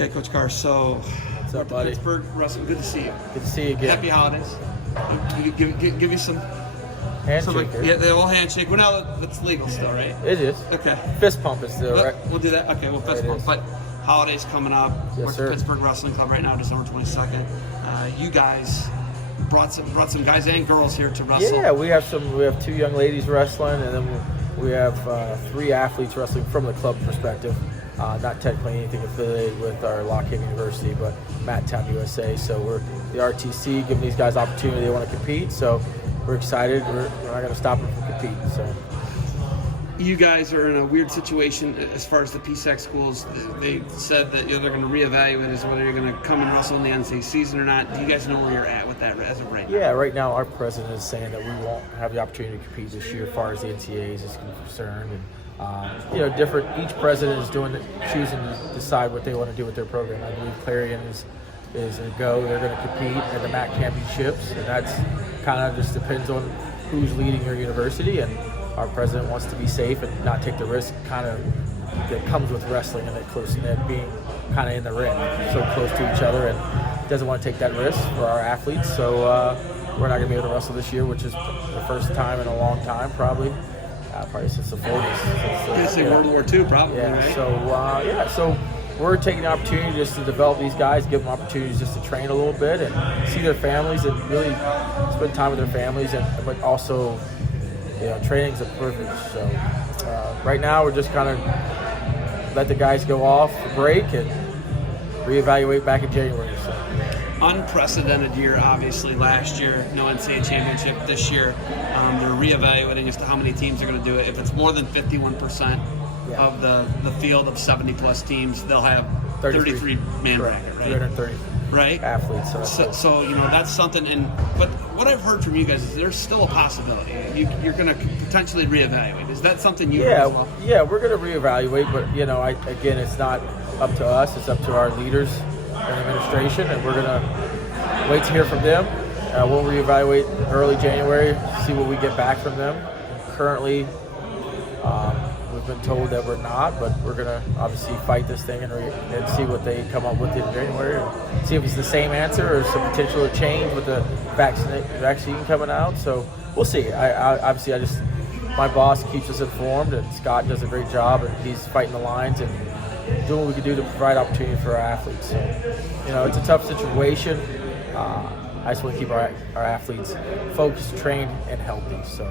Okay, Coach Carr. So, What's up, buddy? Pittsburgh Wrestling. Good to see you. Good to see you again. Happy holidays. Give you some. Handshake. Yeah, the old handshake. Well, now that's legal still, right? It is. Okay. Fist pump is still, right? We'll do that. Okay, we'll fist It bump. is. But holidays coming up. Yes, We're at sir. the Pittsburgh Wrestling Club right now, December 22nd. You guys brought some guys and girls here to wrestle. Yeah, we have 2 young ladies wrestling, and then we have 3 athletes wrestling from the club perspective. Not technically anything affiliated with our Lock Haven University, but Town USA. So we're the RTC giving these guys opportunity. They want to compete, so we're excited. We're not going to stop them from competing. So. You guys are in a weird situation as far as the PSAC schools. They said that they're going to reevaluate as whether you're going to come and wrestle in the NCAA season or not. Do you guys know where you're at with that as of right now? Yeah, right now our president is saying that we won't have the opportunity to compete this year as far as the NCAAs is concerned. And, each president is choosing to decide what they want to do with their program. I believe Clarion is a go. They're going to compete at the MAC championships, and that's kind of just depends on who's leading your university. And our president wants to be safe and not take the risk kind of that comes with wrestling and that close knit being kind of in the ring, so close to each other, and doesn't want to take that risk for our athletes. So we're not going to be able to wrestle this year, which is the first time in a long time, probably since the 40s. Since World War II, probably. Yeah. Right? So we're taking the opportunity just to develop these guys, give them opportunities just to train a little bit and see their families and really spend time with their families, but also, training's a privilege. So right now we're just kind of let the guys go off a break and reevaluate back in January. So. Unprecedented year, obviously. Last year, no NCAA championship. This year, they're reevaluating as to how many teams are going to do it. If it's more than 51% of the field of 70-plus teams, they'll have 33-man bracket, right? 330 right? athletes. So that's something. But what I've heard from you guys is there's still a possibility. You're going to potentially reevaluate. Is that something you heard as well? Yeah, we're going to reevaluate. But, again, it's not up to us. It's up to our leaders and administration, and we're going to wait to hear from them. We'll reevaluate early January, see what we get back from them. Currently, we've been told that we're not, but we're going to obviously fight this thing and see what they come up with in January and see if it's the same answer or some potential to change with the vaccine coming out. So we'll see. My boss keeps us informed, and Scott does a great job, and he's fighting the lines and doing what we can do to provide opportunity for our athletes. So, it's a tough situation. I just want to keep our athletes focused, trained, and healthy. So.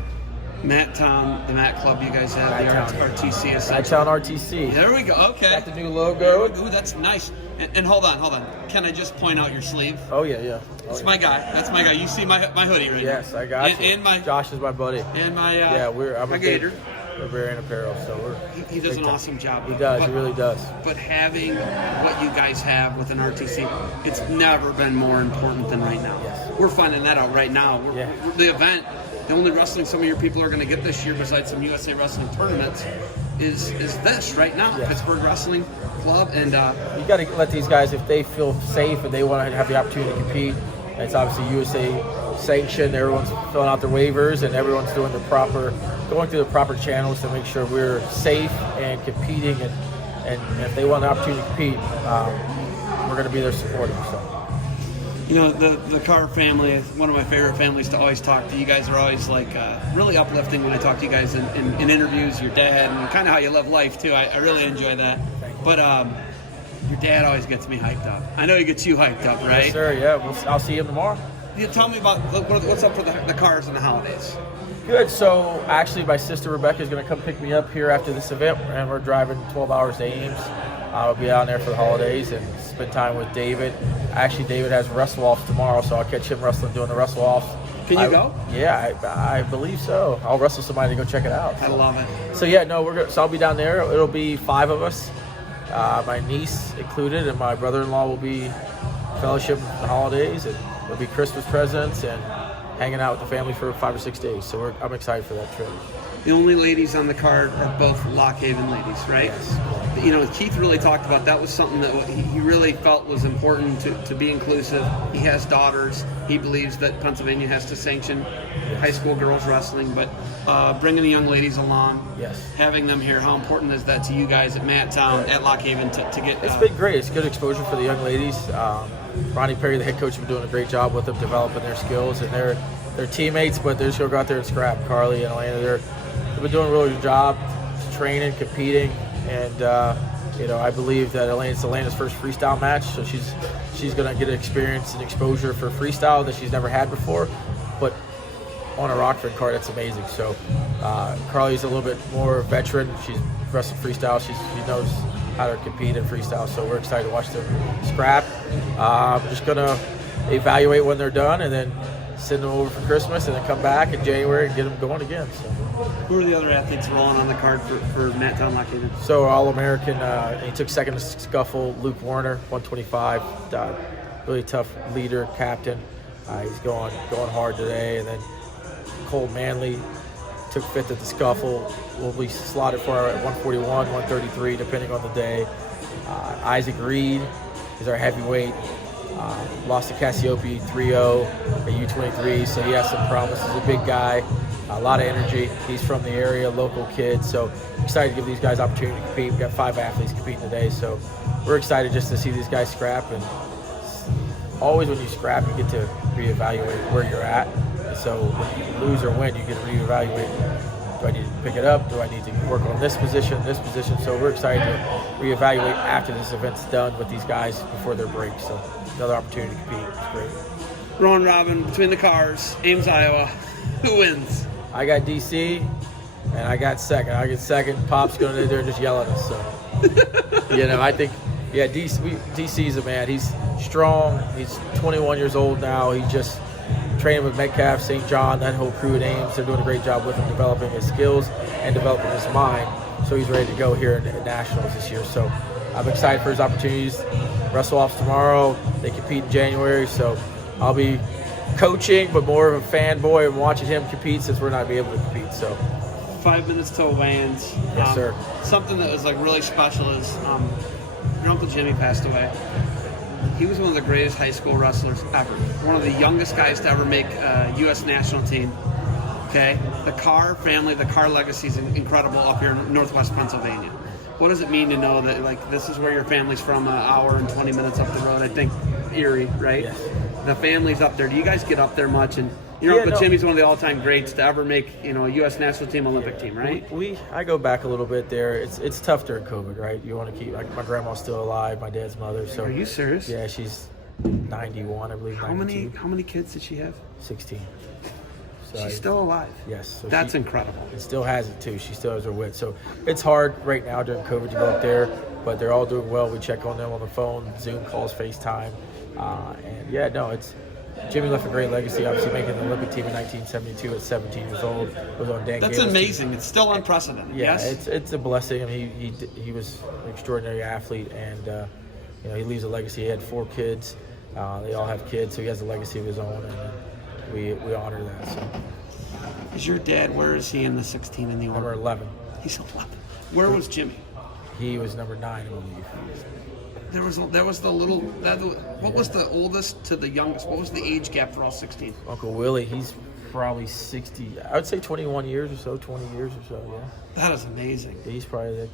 Town, the Matt Club you guys have, the RTC. Town RTC. There we go. Okay. Got the new logo. Ooh, that's nice. And hold on. Can I just point out your sleeve? Oh yeah. That's my guy. That's my guy. You see my hoodie right Yes, now? I got you. And my Josh is my buddy. And my I'm my a gator. We're wearing apparel, so he does an awesome job. He does. He really does. But having what you guys have with an RTC, it's never been more important than right now. Yes. We're finding that out right now. The event, the only wrestling some of your people are going to get this year, besides some USA Wrestling tournaments, is this right now. Yes. Pittsburgh Wrestling Club, and you got to let these guys, if they feel safe and they want to have the opportunity to compete. It's obviously USA sanctioned. Everyone's filling out their waivers, and everyone's going through the proper channels to make sure we're safe and competing. And if they want the opportunity to compete, we're going to be there supporting. So. The Carr family is one of my favorite families to always talk to. You guys are always really uplifting when I talk to you guys in interviews. Your dad and kind of how you live life too. I really enjoy that. But your dad always gets me hyped up. I know he gets you hyped up, right? Yes, sir. Yeah, I'll see him tomorrow. Tell me about what's up for the Carrs and the holidays. Good. So actually, my sister Rebecca is going to come pick me up here after this event, and we're driving 12 hours to Ames. I'll be down there for the holidays and spend time with David. Actually, David has wrestle-off tomorrow, so I'll catch him wrestling doing the wrestle-off. Can you go? Yeah, I believe so. I'll wrestle somebody to go check it out. I love it. So yeah, no, so I'll be down there. It'll be 5 of us, my niece included, and my brother-in-law will be fellowship the holidays, and it'll be Christmas presents and hanging out with the family for 5 or 6 days. So I'm excited for that trip. The only ladies on the card are both Lock Haven ladies, right? Yes. you know, Keith really talked about that was something that he really felt was important to be inclusive. He has daughters. He believes that Pennsylvania has to sanction high school girls wrestling, but bringing the young ladies along, having them here, how important is that to you guys at Matttown, at Lock Haven to get? It's been great. It's good exposure for the young ladies. Ronnie Perry, the head coach, has been doing a great job with them, developing their skills, and they're teammates, but they're just going to go out there and scrap. Carly and Elena, they've been doing a really good job training, competing, and you know, I believe that it's Elena's first freestyle match, so she's going to get experience and exposure for freestyle that she's never had before, but on a Rockford card, that's amazing. So Carly's a little bit more veteran. She's wrestled freestyle. She knows how to compete in freestyle, so we're excited to watch them scrap. I'm just going to evaluate when they're done and then send them over for Christmas and then come back in January and get them going again. So. Who are the other athletes rolling on the card for Matttown Lock Haven? So All-American, he took second to scuffle, Luke Warner, 125, really tough leader, captain. He's going hard today. And then Cole Manley took fifth at the scuffle. Will be slotted for at 141, 133, depending on the day. Isaac Reed is our heavyweight. Lost to Cassiope 3-0 at U23, so he has some promise. He's a big guy, a lot of energy. He's from the area, local kid, so excited to give these guys opportunity to compete. We've got 5 athletes competing today, so we're excited just to see these guys scrap. And always when you scrap, you get to reevaluate where you're at. So when you lose or win, you get to reevaluate. Do I need to pick it up? Do I need to work on this position? So we're excited to reevaluate after this event's done with these guys before their break. So another opportunity to compete. It's great. Rowan Robin, between the cars, Ames, Iowa. Who wins? I got DC, and I got second. I get second. Pop's going in there just yelling at us. So, you know, I think, yeah, DC's a man. He's strong. He's 21 years old now. He just training with Metcalf, St. John, that whole crew at Ames. They're doing a great job with him, developing his skills and developing his mind. So he's ready to go here in Nationals this year. So I'm excited for his opportunities. Wrestle-offs tomorrow. They compete in January. So I'll be coaching, but more of a fanboy and watching him compete since we're not be able to compete. So 5 minutes till weigh-ins. Yes, sir. Something that was like really special is your Uncle Jimmy passed away. He was one of the greatest high school wrestlers ever. One of the youngest guys to ever make a U.S. national team. Okay? The Carr family, the Carr legacy is incredible up here in northwest Pennsylvania. What does it mean to know that, like, this is where your family's from, an hour and 20 minutes up the road? I think Erie, right? Yes. The family's up there. Do you guys get up there much? And your Uncle Jimmy's one of the all-time greats to ever make, you know, a U.S. national team, Olympic team, right? I go back a little bit there. It's tough during COVID, right? You want to keep, like, my grandma's still alive, my dad's mother. So are you serious? Yeah, she's 91, I believe. How many kids did she have? 16. So she's still alive. Yes. So that's incredible. And still has it too. She still has her wit. So it's hard right now during COVID to go up there, but they're all doing well. We check on them on the phone, Zoom calls, FaceTime, and yeah, no, it's. Jimmy left a great legacy, obviously making the Olympic team in 1972 at 17 years old. Was on Dan That's Gale's amazing. team. It's still unprecedented. Yeah, yes? it's a blessing. I mean, he was an extraordinary athlete, and you know, he leaves a legacy. He had 4 kids. They all have kids, so he has a legacy of his own, and we honor that. So. Is your dad? Where is he in the 16 and the order? Number 11. He's 11. Where was Jimmy? He was number 9, I believe. There was the little. What was the oldest to the youngest? What was the age gap for all 16? Uncle Willie, he's probably 60. I would say 21 years or so, 20 years or so. Yeah. That is amazing. He's probably like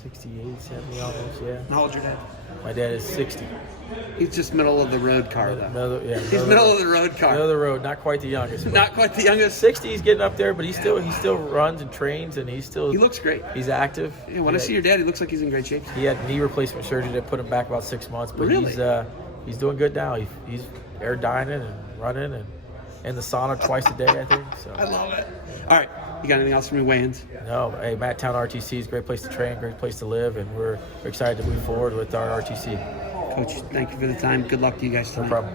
68, 70 almost. Yeah. And how old's your dad? My dad is 60. He's just middle of the road car, though. He's middle of the road car. Middle of the road, not quite the youngest. Not quite the youngest. 60, he's getting up there, but he still runs and trains, and he looks great. He's active. Yeah, when I see your dad, he looks like he's in great shape. He had knee replacement surgery that put him back about 6 months, but really? he's doing good now. He's air dining and running and in the sauna twice a day, I think. So I love it. All right, you got anything else for me, weigh-ins? No, hey, Matttown RTC is a great place to train, great place to live, and we're excited to move forward with our RTC. Coach, thank you for the time. Good luck to you guys tonight. No problem.